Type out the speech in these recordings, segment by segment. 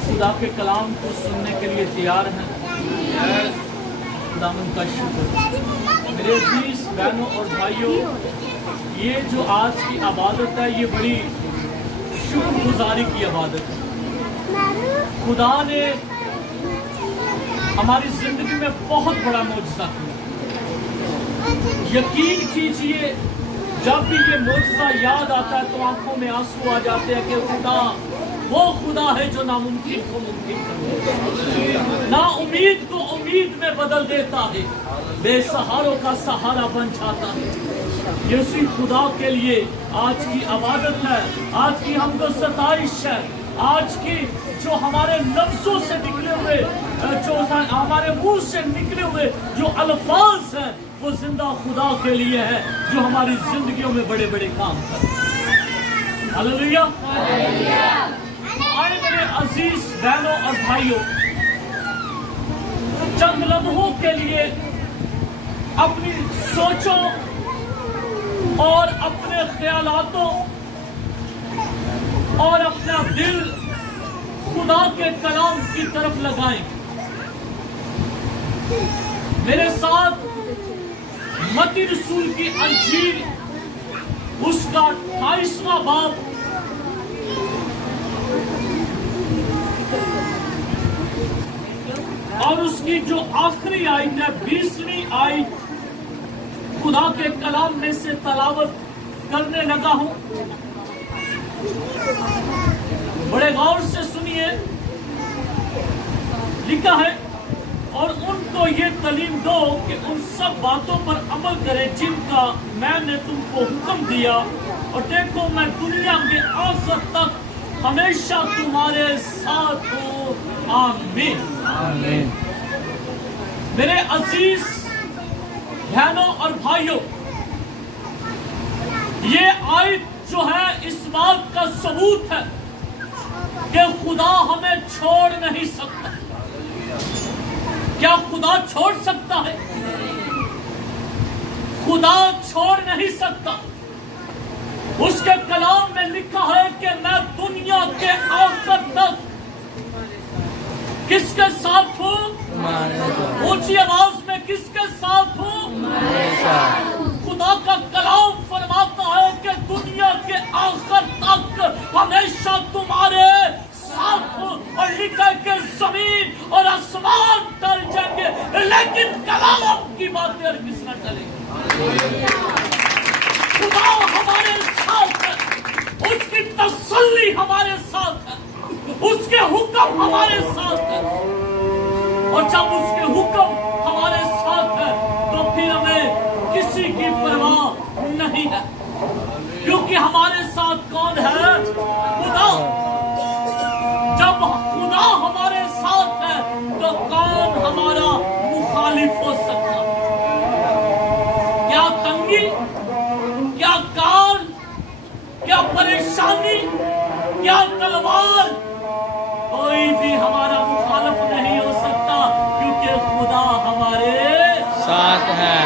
खुदा के कलाम को सुनने के लिए तैयार हैं? खुदावंद का शुक्र। मेरे अजीज बहनों और भाइयों, ये जो आज की इबादत है, ये बड़ी शुक्रगुजारी की इबादत है। खुदा ने हमारी जिंदगी में बहुत बड़ा मौजज़ा किया। यकीन कीजिए, जब भी ये मौजज़ा याद आता है तो आंखों में आंसू आ जाते हैं कि खुदा वो खुदा है जो नामुमकिन को मुमकिन कर देता है, ना उम्मीद को उम्मीद में बदल देता है, बेसहारों का सहारा बन जाता है। यीशु खुदा के लिए आज की इबादत है, आज की हमको सताइश है, आज की जो हमारे लफ्जों से निकले हुए, जो हमारे मुंह से निकले हुए जो अल्फाज हैं, वो जिंदा खुदा के लिए है जो हमारी जिंदगियों में बड़े बड़े काम करते हैं। हालेलुया। आए मेरे अजीज बहनों और भाइयों, चंद लम्हों के लिए अपनी सोचों और अपने ख्यालातों और अपना दिल खुदा के कलाम की तरफ लगाएं। मेरे साथ मत्ती रसूल की अंजील उसका 28वां बाब और उसकी जो आखिरी आयत है 20वीं आयत खुदा के कलाम में से तलावत करने लगा हूं। बड़े गौर से सुनिए। लिखा है, और उनको ये तालीम दो कि उन सब बातों पर अमल करें जिनका मैंने तुमको हुक्म दिया, और देखो मैं दुनिया के आखिर तक हमेशा तुम्हारे साथ हूँ। आमीन। आमीन। मेरे अजीज बहनों और भाइयों, ये आयत जो है इस बात का सबूत है कि खुदा हमें छोड़ नहीं सकता। क्या खुदा छोड़ सकता है? खुदा छोड़ नहीं सकता। उसके कलाम में लिखा है कि मैं दुनिया के आखिर तक किसके साथ हूँ? ऊंची आवाज में किसके साथ हूँ? खुदा का कलाम फरमाता है कि दुनिया के आखिर तक हमेशा तुम्हारे साथ हूँ। और लिखा है कि जमीन और आसमान टल जाएंगे लेकिन कलाम की बातें और किस न टलेंगी। खुदा हमारे साथ है, उसकी तसल्ली हमारे साथ है, उसके हुक्म हमारे साथ है। और जब उसके हुक्म हमारे साथ है तो फिर हमें किसी की परवाह नहीं है, क्योंकि हमारे साथ कौन है? खुदा। जब खुदा हमारे साथ है तो कौन हमारा मुखालिफ हो सकता? क्या तंगी, क्या काल, क्या परेशानी, क्या तलवार, कोई भी हमारा मुखालिफ नहीं हो सकता, क्योंकि खुदा हमारे साथ है।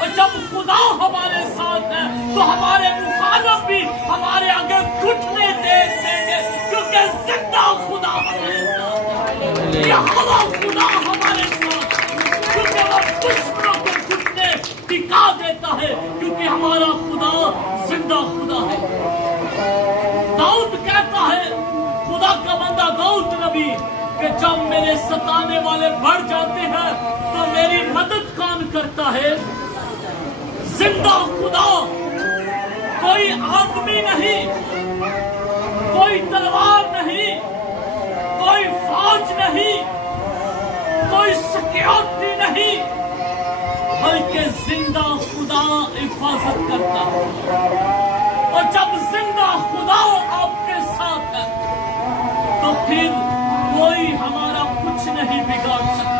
और जब खुदा हमारे साथ है तो हमारे मुखालिफ भी हमारे आगे घुटने टेक देंगे, क्योंकि जिंदा खुदा हमारे साथ है। यहोवा खुदा हमारे साथ, क्योंकि वो दुश्मनों को घुटने टिका देता है, क्योंकि हमारा खुदा जिंदा खुदा है। दाऊद कहता है, खुदा का बंदा दाऊद नबी, कि जब मेरे सताने वाले बढ़ जाते हैं तो मेरी मदद कौन करता है? जिंदा खुदा। कोई आदमी नहीं, कोई तलवार नहीं, कोई फौज नहीं, कोई सिक्योरिटी नहीं, बल्कि जिंदा खुदा हिफाजत करता है। और जब जिंदा खुदा आपके साथ है तो फिर कोई हमारा कुछ नहीं बिगाड़ सकता।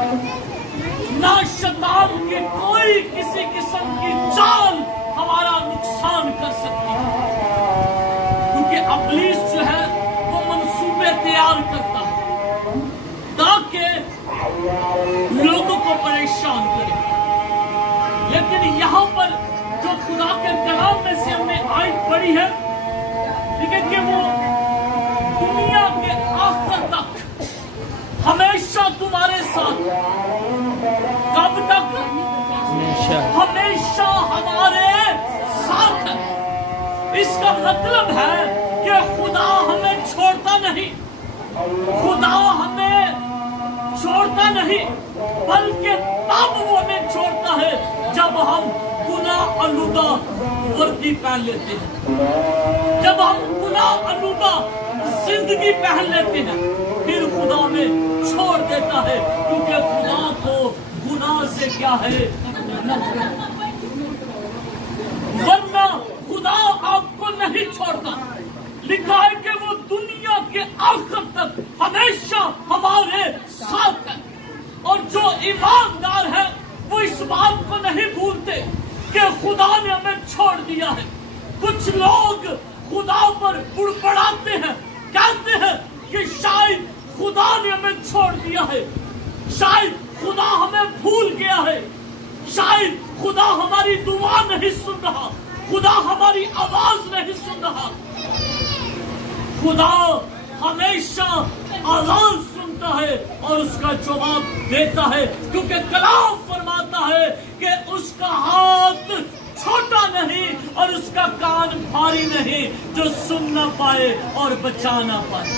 ना शैतान की कोई किसी किस्म की चाल हमारा नुकसान कर सकती है, क्योंकि इब्लीस जो है वो मंसूबे तैयार करता है ताकि लोगों को परेशान करे। लेकिन यहाँ पर जो खुदा के कलाम में से हमने आयत पढ़ी है, ठीक है, कि वो दुनिया के आखिर तक मतलब है कि खुदा हमें छोड़ता नहीं, खुदा हमें छोड़ता नहीं, बल्कि तब वो हमें छोड़ता है जब हम गुनाह आलूदा वर्दी पहन लेते हैं, जब हम गुनाह आलूदा जिंदगी पहन लेते हैं, फिर खुदा हमें छोड़ देता है, क्योंकि खुदा को गुनाह से क्या है, नफरत। वरना खुदा आपको नहीं छोड़ता। लिखा है कि वो दुनिया के आखिर तक हमेशा हमारे साथ है। और जो ईमानदार है वो इस बात को नहीं भूलते कि खुदा ने हमें छोड़ दिया है। कुछ लोग खुदा पर बुड़बड़ाते हैं, कहते हैं कि शायद खुदा ने हमें छोड़ दिया है, शायद खुदा हमें भूल गया है, शायद खुदा हमारी दुआ नहीं सुन रहा, खुदा हमारी आवाज नहीं सुन रहा। खुदा हमेशा आवाज सुनता है और उसका जवाब देता है, क्योंकि कलाम फरमाता है कि उसका हाथ छोटा नहीं और उसका कान भारी नहीं जो सुन ना पाए और बचा ना पाए।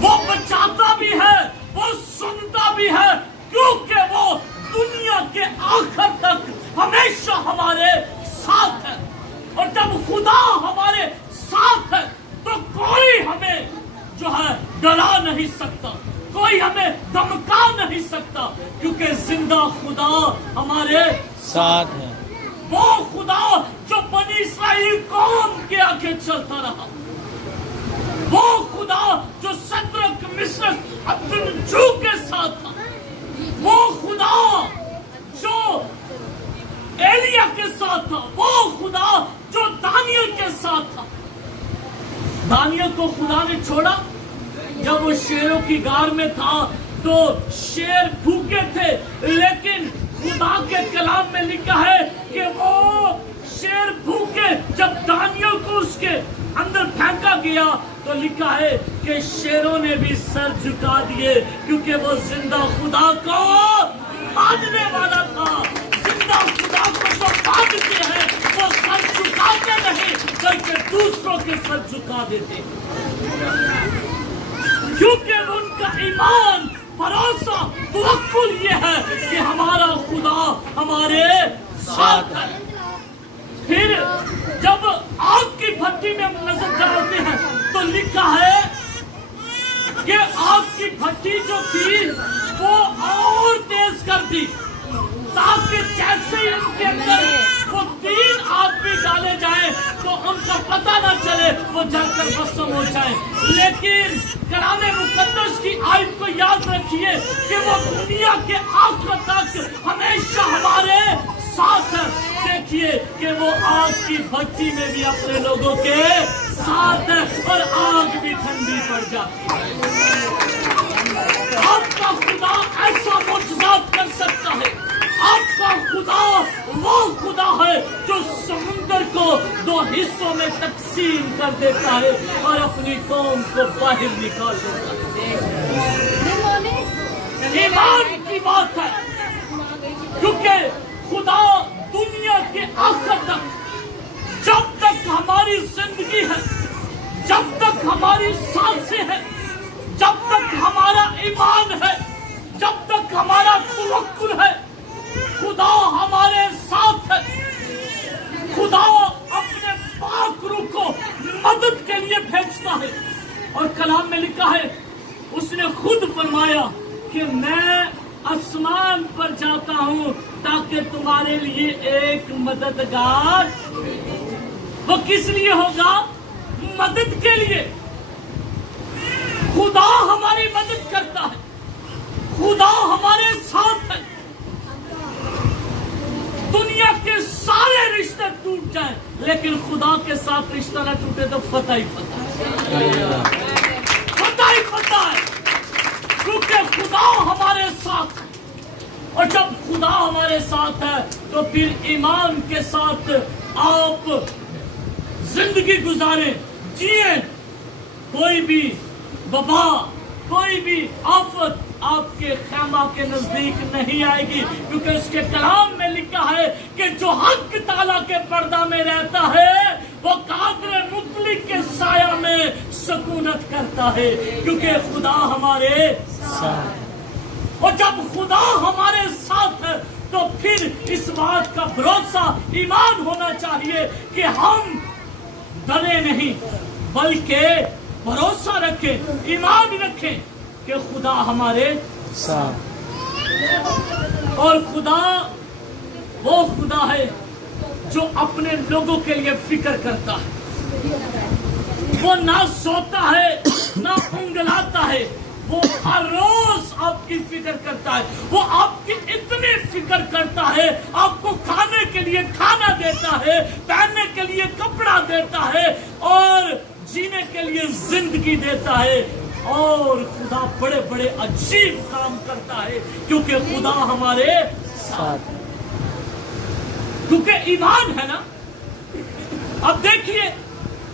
वो बचाता भी है, वो सुनता भी है, क्योंकि वो दुनिया के आखिर तक हमेशा हमारे साथ है। और जब खुदा हमारे साथ है तो कोई हमें जो है डरा नहीं सकता, कोई हमें धमका नहीं सकता, क्योंकि जिंदा खुदा हमारे साथ है। वो खुदा जो बनी इस्राएल कौम के आगे चलता रहा, वो खुदा जो सदरक मिस्रक अब्दुल्जू के साथ था, वो खुदा जो एलिया के साथ था, वो खुदा जो दानियल के साथ था। दानियल को खुदा ने छोड़ा जब वो शेरों की गार में था, तो शेर भूखे थे, लेकिन खुदा के कलाम में लिखा है कि वो शेर भूखे जब दानियल को उसके अंदर फेंका गया तो लिखा है कि शेरों ने भी सर झुका दिए, क्योंकि वो जिंदा खुदा को मानने वाला था। जिंदा खुदा को जो मानते हैं वो सर झुकाते नहीं, बल्कि दूसरों के सर झुका देते, क्योंकि उनका ईमान भरोसा तवक्कुल ये है कि हमारा खुदा हमारे साथ है। फिर जब आग की भट्टी में हम नजर डालते हैं तो लिखा है कि आग की भट्टी जो थी वो और तेज कर दी, ताकि जैसे ही उनके अंदर वो 3 आदमी डाले जाए तो उनका पता ना चले, वो जलकर भस्म हो जाए। लेकिन कलामे मुकद्दस की आयत को याद रखिए कि वो दुनिया के आखिर तक हमेशा हमारे साथ है। देखिए कि वो आग की भट्टी में भी अपने लोगों के साथ है और आग भी ठंडी पड़ जाती है। आपका खुदा ऐसा मुआजिज़ात कर सकता है। आपका खुदा वो खुदा है जो समुंदर को 2 हिस्सों में तकसीम कर देता है और अपनी कौम को बाहर निकाल देता है। ईमान की बात है, क्योंकि खुदा दुनिया के आखिर तक, जब तक हमारी जिंदगी है, जब तक हमारी सांसें हैं, जब तक हमारा ईमान है, जब तक हमारा तवक्कुल है, खुदा हमारे साथ है। खुदा अपने पाक रूह को मदद के लिए भेजता है। और कलाम में लिखा है, उसने खुद फरमाया कि मैं आसमान पर जाता हूं ताकि तुम्हारे लिए एक मददगार। वो किस लिए होगा? मदद के लिए। खुदा हमारी मदद करता है, खुदा हमारे साथ है। दुनिया के सारे रिश्ते टूट जाएं, लेकिन खुदा के साथ रिश्ता ना टूटे तो फतह ही फतह है, फतह ही फतह है, क्योंकि खुदा हमारे साथ है। और जब खुदा हमारे साथ है तो फिर ईमान के साथ आप जिंदगी गुजारें, जिए। कोई भी वबा, कोई भी आफत आपके खैमा के नजदीक नहीं आएगी, क्योंकि उसके कलाम में लिखा है कि जो हक ताला के पर्दा में रहता है وہ قادر مطلق کے سایہ میں سکونت کرتا ہے، کیونکہ خدا ہمارے ساتھ۔ اور جب خدا ہمارے ساتھ ہے تو پھر اس بات کا بھروسہ ایمان ہونا چاہیے کہ ہم ڈرے نہیں، بلکہ بھروسہ رکھیں، ایمان رکھیں کہ خدا ہمارے ساتھ۔ اور خدا وہ خدا ہے جو اپنے لوگوں کے لیے فکر کرتا ہے، وہ نہ سوتا ہے نہ انگلاتا ہے، وہ ہر روز آپ کی فکر کرتا ہے، وہ آپ کی اتنی فکر کرتا ہے، آپ کو کھانے کے لیے کھانا دیتا ہے، پہننے کے لیے کپڑا دیتا ہے اور جینے کے لیے زندگی دیتا ہے۔ اور خدا بڑے بڑے عجیب کام کرتا ہے کیونکہ خدا ہمارے ساتھ، کیونکہ ایمان ہے نا۔ اب دیکھیے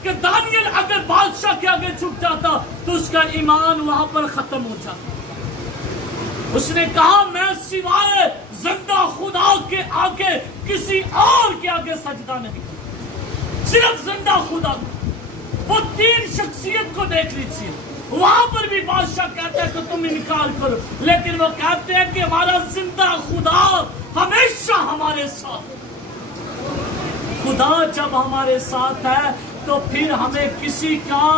کہ دانیل اگر بادشاہ کے آگے جھک جاتا تو اس کا ایمان وہاں پر ختم ہو جاتا۔ اس نے کہا میں سوائے زندہ خدا کے آگے کسی اور کے آگے سجدہ نہیں کرتا، صرف زندہ خدا۔ وہ تین شخصیت کو دیکھ لیجیے، وہاں پر بھی بادشاہ کہتا ہے کہ تم انکار کرو، لیکن وہ کہتے ہیں کہ ہمارا زندہ خدا ہمیشہ ہمارے ساتھ۔ خدا جب ہمارے ساتھ ہے تو پھر ہمیں کسی کا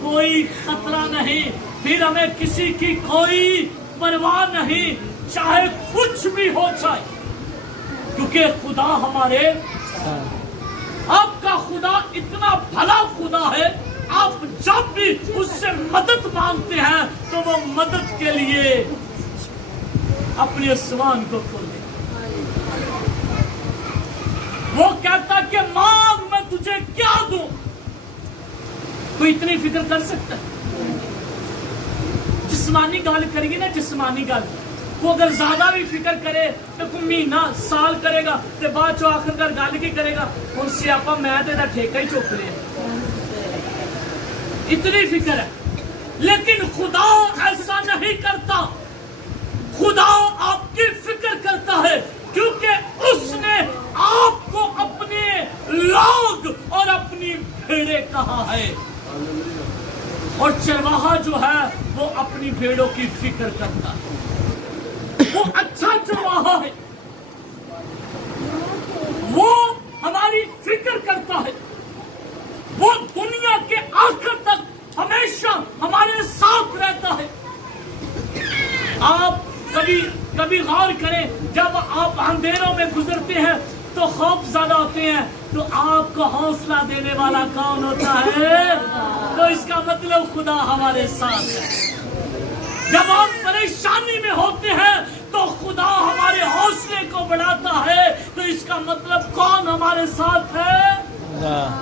کوئی خطرہ نہیں، پھر ہمیں کسی کی کوئی پرواہ نہیں، چاہے کچھ بھی ہو جائے، کیونکہ خدا ہمارے آپ کا خدا اتنا بھلا خدا ہے۔ آپ جب بھی اس سے مدد مانگتے ہیں تو وہ مدد کے لیے اپنے آسمان کو کھول دے۔ وہ کہتا کہ مانگ میں تجھے کیا دوں۔ کوئی اتنی فکر کر سکتا ہے؟ جسمانی گال کریے نا، جسمانی گال وہ اگر زیادہ بھی فکر کرے تو کوئی مہینہ سال کرے گا تو بعد جو آخر کار گل کی کرے گا، ان سے آپ میں تیرا ٹھیکہ ہی چوک رہے ہیں، اتنی فکر ہے۔ لیکن خدا ایسا نہیں کرتا، خدا آپ کی فکر کرتا ہے کیونکہ اس نے آپ کو اپنے لوگ اور اپنی بھیڑیں کہا ہے، اور چرواہا جو ہے وہ اپنی بھیڑوں کی فکر کرتا ہے۔ وہ اچھا چرواہا ہے، وہ ہماری فکر کرتا ہے، وہ دنیا کے آخر تک ہمیشہ ہمارے ساتھ رہتا ہے۔ آپ کبھی غور کریں، جب آپ اندھیروں میں گزرتے ہیں تو خوف زدہ ہوتے ہیں، تو آپ کو حوصلہ دینے والا کون ہوتا ہے؟ تو اس کا مطلب خدا ہمارے ساتھ ہے۔ جب آپ پریشانی میں ہوتے ہیں تو خدا ہمارے حوصلے کو بڑھاتا ہے، تو اس کا مطلب کون ہمارے ساتھ ہے؟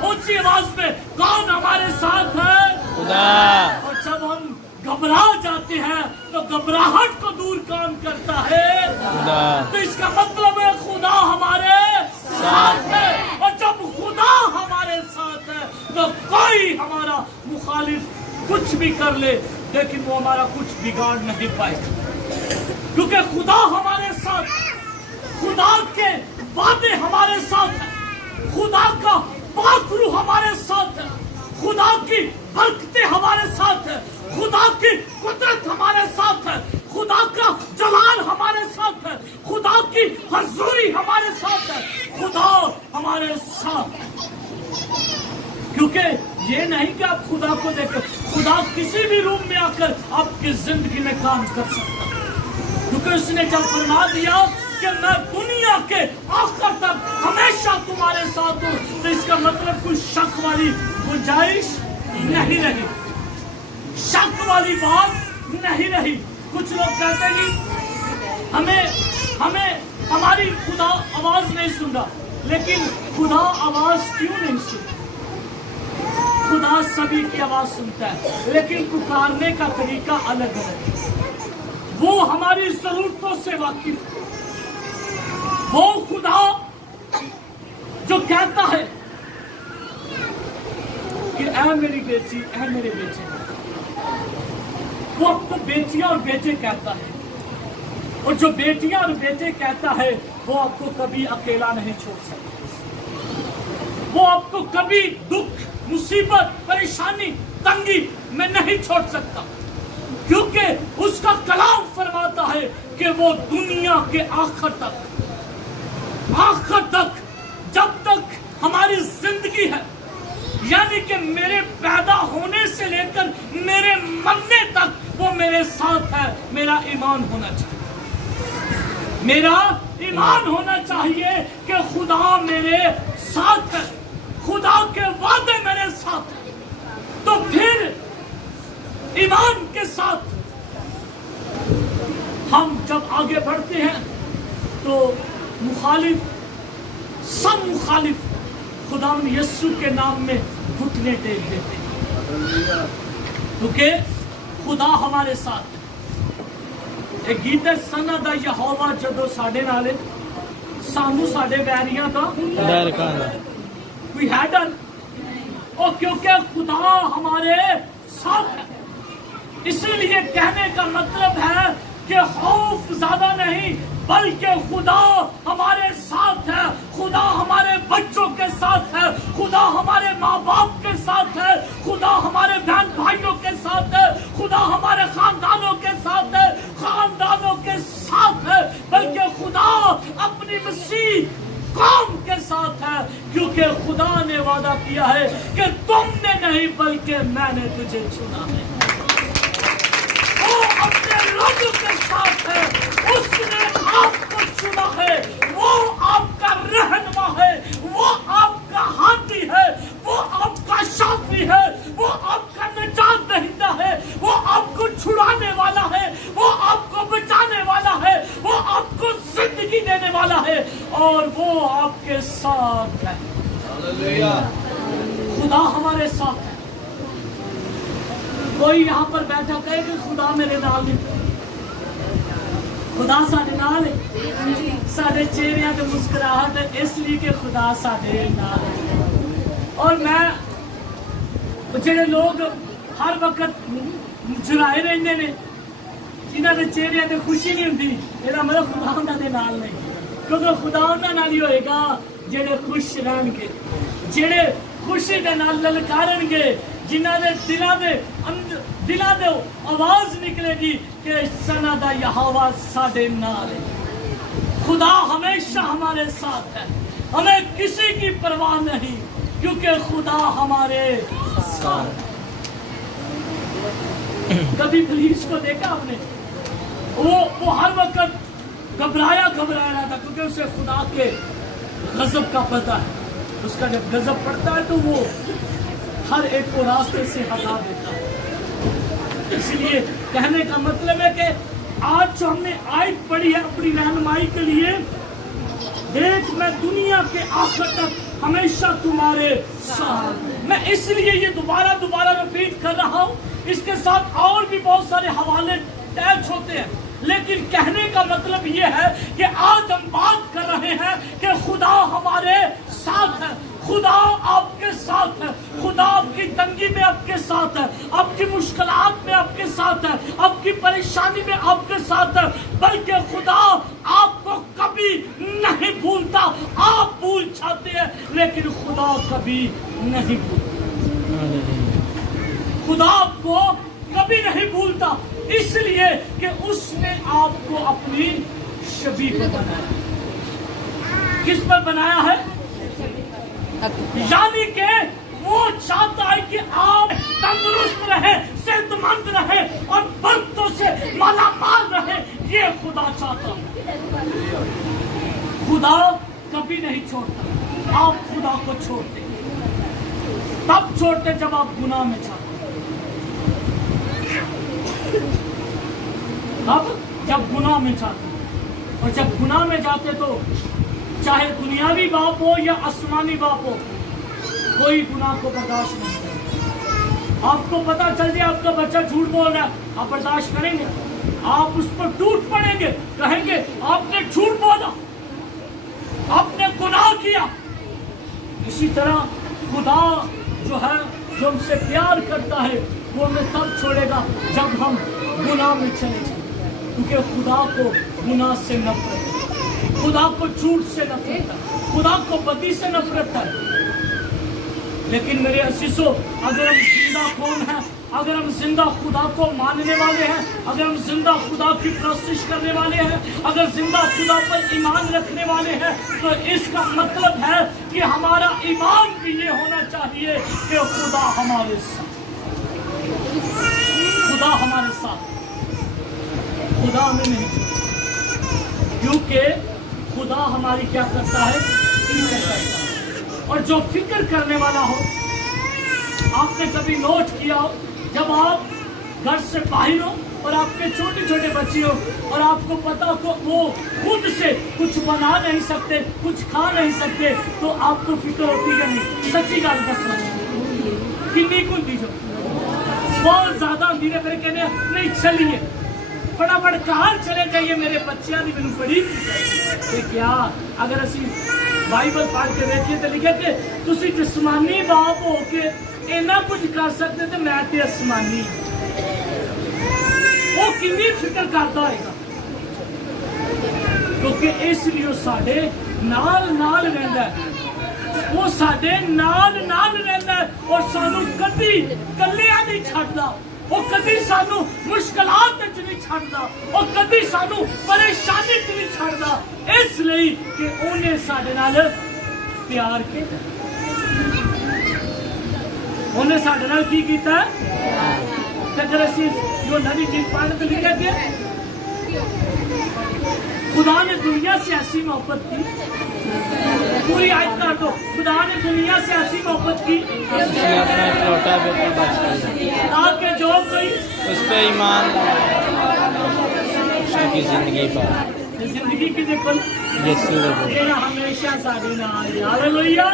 اونچی آواز میں کون ہمارے ساتھ ہے؟ خدا۔ اور جب ہم گھبرا جاتے ہیں تو گھبراہٹ کو دور کون کرتا ہے؟ خدا۔ تو اس کا مطلب ہے خدا ہمارے ساتھ ہے، اور جب خدا ہمارے ساتھ ہے تو کوئی ہمارا مخالف کچھ بھی کر لے لیکن وہ ہمارا کچھ بگاڑ نہیں پائے، کیونکہ خدا ہمارے ساتھ، خدا کے وعدے ہمارے ساتھ ہیں، خدا کا پاک روح ہمارے ساتھ ہے، خدا کی برکتیں ہمارے ساتھ ہے، خدا کی قدرت ہمارے ساتھ ہے، خدا کا جلال ہمارے ساتھ ہے، خدا کی حضوری ہمارے ساتھ ہے، خدا ہمارے ساتھ ہے۔ کیونکہ یہ نہیں کہ آپ خدا کو دیکھیں، خدا کسی بھی روم میں آ کر آپ کی زندگی میں کام کر سکتا ہے، کیونکہ اس نے جب فرما دیا کہ میں دنیا کے آخر تک ہمیشہ تمہارے ساتھ ہوں، تو اس کا مطلب کوئی شک والی گنجائش نہیں رہی، شک والی بات نہیں رہی۔ کچھ لوگ کہتے ہیں ہمیں ہماری خدا آواز نہیں سن رہا، لیکن خدا آواز کیوں نہیں سنتا؟ خدا سبھی کی آواز سنتا ہے، لیکن پکارنے کا طریقہ الگ ہے۔ وہ ہماری ضرورتوں سے واقف ہے، وہ خدا جو کہتا ہے کہ اے میری بیٹی، اے میرے بیٹے، وہ آپ کو بیٹیاں اور بیٹے کہتا ہے، اور جو بیٹیاں اور بیٹے کہتا ہے وہ آپ کو کبھی اکیلا نہیں چھوڑ سکتا، वो आपको कभी दुख, मुसीबत, परेशानी, तंगी में नहीं छोड़ सकता, क्योंकि उसका कलाम फरमाता है कि वो दुनिया के आखिर तक जब तक हमारी जिंदगी है, यानी कि मेरे पैदा होने से लेकर मेरे मरने तक वो मेरे साथ है। मेरा ईमान होना चाहिए, मेरा ईमान होना चाहिए कि खुदा मेरे साथ है, खुदा के वादे मेरे साथ है। तो फिर ईमान के साथ हम जब आगे बढ़ते हैं तो सब मुखालिफ खुदा यीशु के नाम में घुटने टेक देते हैं, क्योंकि खुदा हमारे साथ है। एक गीत है, सना दा यहोवा जदों साडे नाल है, सानू साडे वैरियां दा डर कांदा। वी हैड डन, और क्योंकि खुदा हमारे साथ है, इसलिए कहने का मतलब है कि खौफ ज्यादा नहीं, बल्कि खुदा हमारे साथ है। खुदा हमारे बच्चों के साथ है, खुदा हमारे माँ बाप के साथ है, खुदा हमारे बहन भाइयों के साथ है, खुदा हमारे खानदानों के साथ है, बल्कि खुदा अपनी मसीह कौम के साथ है, क्योंकि खुदा ने वादा किया है कि तुमने नहीं बल्कि मैंने तुझे चुना है। वो अपने लोगों के साथ है, उसने आपको चुना है, वो आपका रहनुमा है, वो आपका हाथी है, वो आपका शाफी है, वो आपका निजात दहिंदा है, वो आपको छुड़ाने वाला है, वो आपको बचाने वाला है, वो आपको जिंदगी देने वाला है, और वो आपके साथ है। खुदा हमारे साथ है। कोई यहाँ पर बैठा कहे कि खुदा मेरे नाल नहीं, खुदा साडे नाल है, साडे चेहरियां ते मुस्कुराहट है, इसलिए कि खुदा साडे नाल है। और मैं जेडे लोग हर वक्त जुराए रहंदे ने, जिन्हां दे चेहरियां ते खुशी नहीं हुंदी, इहदा मतलब खुदा उन्हां दे नाल नहीं, क्योंकि खुदा उन्हां नाल ही होएगा जेडे खुश रहणगे, जेडे खुशी दे नाल ललकारनगे, जिन्हां दे दिलां दे आवाज निकलेगी कि सना दा यहोवा साडे नाल है। खुदा हमेशा हमारे साथ है, हमें किसी की परवाह नहीं, क्योंकि खुदा हमारे साथ है। कभी पुलिस को देखा आपने? वो हर वक्त घबराया रहता, क्योंकि उसे खुदा के गजब का पता है। उसका जब गजब पड़ता है तो वो हर एक को रास्ते से हटा देता है। इसलिए कहने का मतलब है कि आज जो हमने आयत पढ़ी है अपनी रहनुमाई के लिए, देख मैं दुनिया के आखिर तक हमेशा तुम्हारे साथ। मैं इसलिए ये दोबारा रिपीट कर रहा हूँ। इसके साथ और भी बहुत सारे हवाले अटैच होते हैं, लेकिन कहने का मतलब ये है कि आज हम बात कर रहे हैं कि खुदा हमारे साथ है, खुदा आपके साथ है, खुदा आपकी तंगी में आपके साथ है, आपकी मुश्किलात में आपके साथ है, आपकी परेशानी में आपके साथ है, बल्कि खुदा आपको कभी नहीं भूलता। आप भूल जाते हैं, लेकिन खुदा कभी नहीं भूलता। खुदा आपको कभी नहीं भूलता, इसलिए कि उसने आपको अपनी शबीह पर बनाया। किस पर बनाया है? यानी कि वो चाहता है कि आप तंदुरुस्त रहे, सेहतमंद रहे और बरकतों से मालामाल रहे। ये खुदा चाहता है। खुदा कभी नहीं छोड़ता। आप खुदा को छोड़ते तब छोड़ते जब आप गुनाह में जाते। अब जब गुनाह में जाते, और जब गुनाह में जाते तो चाहे दुनियावी बाप हो या आसमानी बाप हो, कोई गुनाह को बर्दाश्त नहीं करेगा। आपको पता चल जाए आपका बच्चा झूठ बोल रहा है, आप बर्दाश्त करेंगे? आप उस पर टूट पड़ेंगे, कहेंगे आपने झूठ बोला, आपने गुनाह किया। इसी तरह खुदा जो है, जो हमसे प्यार करता है, वो हमें तब छोड़ेगा जब हम गुनाह में चले जाएं, क्योंकि खुदा को गुनाह से नफरत है, खुदा को झूठ से नफरत है, खुदा को बदी से नफरत है। لیکن میرے عزیزو اگر ہم زندہ قوم ہیں, اگر ہم زندہ خدا کو ماننے والے ہیں, اگر ہم زندہ خدا کی پرستش کرنے والے ہیں, اگر زندہ خدا پر ایمان رکھنے والے ہیں, تو اس کا مطلب ہے کہ ہمارا ایمان بھی یہ ہونا چاہیے کہ خدا ہمارے ساتھ, خدا ہمارے ساتھ, خدا ہمیں نہیں چھوڑتا, کیونکہ خدا ہماری کیا کرتا ہے, فکر کرتا ہے. اور جو فکر کرنے والا ہو, آپ نے کبھی نوٹ کیا ہو, جب آپ گھر سے باہر ہو اور آپ کے چھوٹے چھوٹے بچے ہو اور آپ کو پتا ہو وہ خود سے کچھ بنا نہیں سکتے, کچھ کھا نہیں سکتے, تو آپ کو فکر ہوتی ہے نہیں. سچی گل دس کنی کو دیجو بہت زیادہ دھیرے میرے کہنے نہیں چلیے فٹافٹ کہاں چلے جائیے, میرے بچیاں بھی میری بڑی فکر. کیا اگر اسی بائبل پڑھ کے دیکھیے تو لکھے کہ تسی جسمانی باپ ہو کے اینا کچھ کر سکتے تو میں تے آسمانی. وہ کنی فکر کرتا ہے گا, کیونکہ اس لیے ساڈے نال نال رہندا ہے, وہ ساڈے نال نال رہندا ہے اور سانو کدی کلیاں نہیں چھڈدا, وہ کدی سانو مشکلات وچ نہیں چھڈدا, اور کدی سانو پریشانی وچ نہیں چھڈدا, اس لیے کہ اونے ساڈے نال پیار کیتا, اونے ساڈے نال کی کیتا ہے. اگر اسی جو نبی جی پڑھنے تو لکھا کہ خدا نے دنیا سے ایسی محبت کی, پوری آیت کر دو, خدا نے دنیا سے ایسی محبت کی تاکہ جو کوئی اس پہ ایمان کی زندگی پر زندگی کی دیکھل ہمیشہ ساڑھے نال. ہاللیلویہ.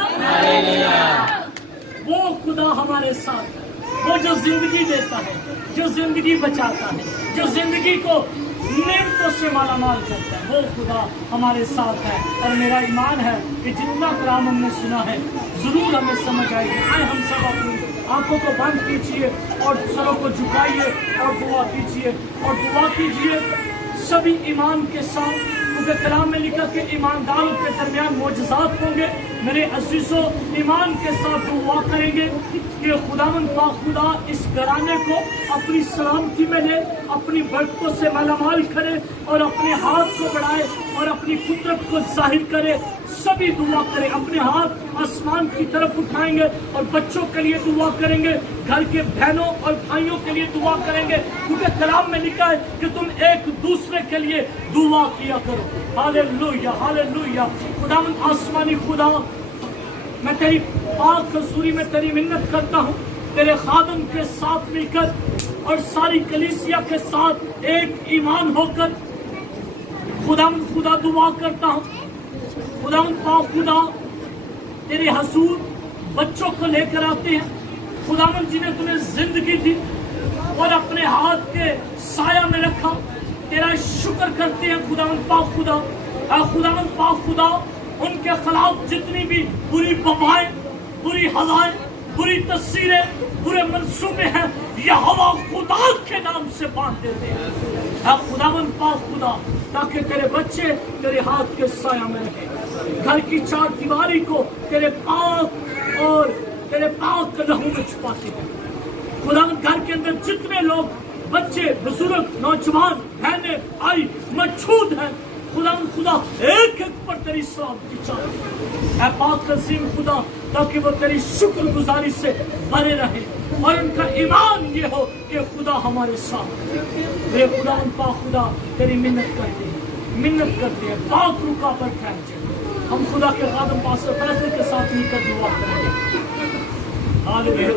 وہ خدا ہمارے ساتھ ہے, وہ جو زندگی دیتا ہے, جو زندگی بچاتا ہے, جو زندگی کو نعمتوں سے مالا مال کرتا ہے, وہ خدا ہمارے ساتھ ہے. اور میرا ایمان ہے کہ جتنا کلام ہم نے سنا ہے ضرور ہمیں سمجھ آئے گی. آئے ہم سب اپنی آنکھوں کو بند کیجیے اور سروں کو جھکائیے اور دعا کیجیے, اور دعا کیجیے سبھی ایمان کے ساتھ, کیونکہ کلام میں لکھا کہ ایمانداروں کے درمیان معجزات ہوں گے. میرے عزیزوں ایمان کے ساتھ دعا کریں گے کہ خداوند پاک خدا اس گھرانے کو اپنی سلامتی میں لے, اپنی برکتوں سے مالا مال کرے اور اپنے ہاتھ کو بڑھائے اور اپنی قدرت کو ظاہر کرے. سبھی دعا کریں, اپنے ہاتھ آسمان کی طرف اٹھائیں گے اور بچوں کے لیے دعا کریں گے, گھر کے بہنوں اور بھائیوں کے لیے دعا کریں گے, کیونکہ کلام میں لکھا ہے کہ تم ایک دوسرے کے لیے دعا کیا کرو. ہاللیلویہ ہاللیلویہ. خداوند آسمانی خدا, میں تیری پاک حضوری میں تیری منت کرتا ہوں, تیرے خادم کے ساتھ مل کر اور ساری کلیسیا کے ساتھ ایک ایمان ہو کر خداوند خدا دعا کرتا ہوں. خداوند پاک خدا تیرے حضور بچوں کو لے کر آتے ہیں, خداوند جنہیں تمہیں زندگی دی اور اپنے ہاتھ کے سایہ میں رکھا, تیرا شکر کرتے ہیں خداوند پاک خدا. خداوند پاک خدا ان کے خلاف جتنی بھی بری وبائیں, بری ہزائیں, بری تصویریں, برے منصوبے ہیں, یہوہ خدا کے نام سے باندھ دیتے ہیں. خداوند پاک خدا تاکہ تیرے بچے تیرے ہاتھ کے سایہ میں رہیں, گھر کی چار دیواری کو تیرے پاک اور تیرے پاک لہو میں چھپاتے ہیں. خداوند گھر کے اندر جتنے لوگ بچے, بزرگ, نوجوان, بہنیں, بھائی موجود ہیں, خداوند خدا ایک ایک پر تیری سلامتی چاہتے. اے پاک عظیم خدا, تاکہ وہ تیری شکر گزاری سے بھرے رہے اور ان کا ایمان یہ ہو کہ خدا ہمارے ساتھ. میرے خداوند پاک خدا تیری منت کرتے ہیں, پاک رکا پر ٹھہر جائے. ہم خدا کے خادم پاس فیصلے کے ساتھ مل کر دعا کریں گے. ہاللیلویہ.